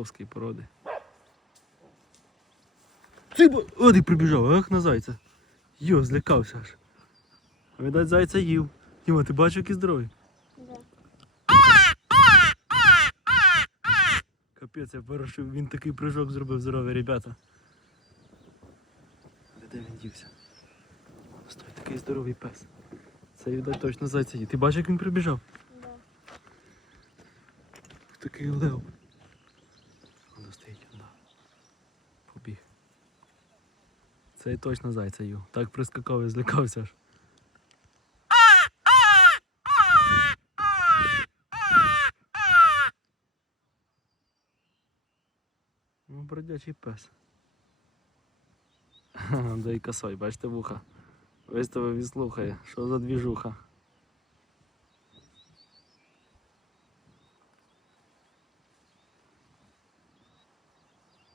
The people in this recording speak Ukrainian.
Овської породи. Циба! О, ти прибіжав, ах на зайця. Йо, злякався аж. А Видать, зайця їв. Діма, ти бачив, який здоровий? Да. Капець, я перший, він такий прыжок зробив здоровий, ребята. Але де він дівся? Стой, такий здоровий пес. Це видать точно зайця їв. Ти бачиш, як він прибіжав? Да. Такий лев. Цей точно зайця їв. Так прискакав і злякався ж. Ну, бродячий пес. Да і косой, бачите вуха. Виставив і слухає, що за двіжуха.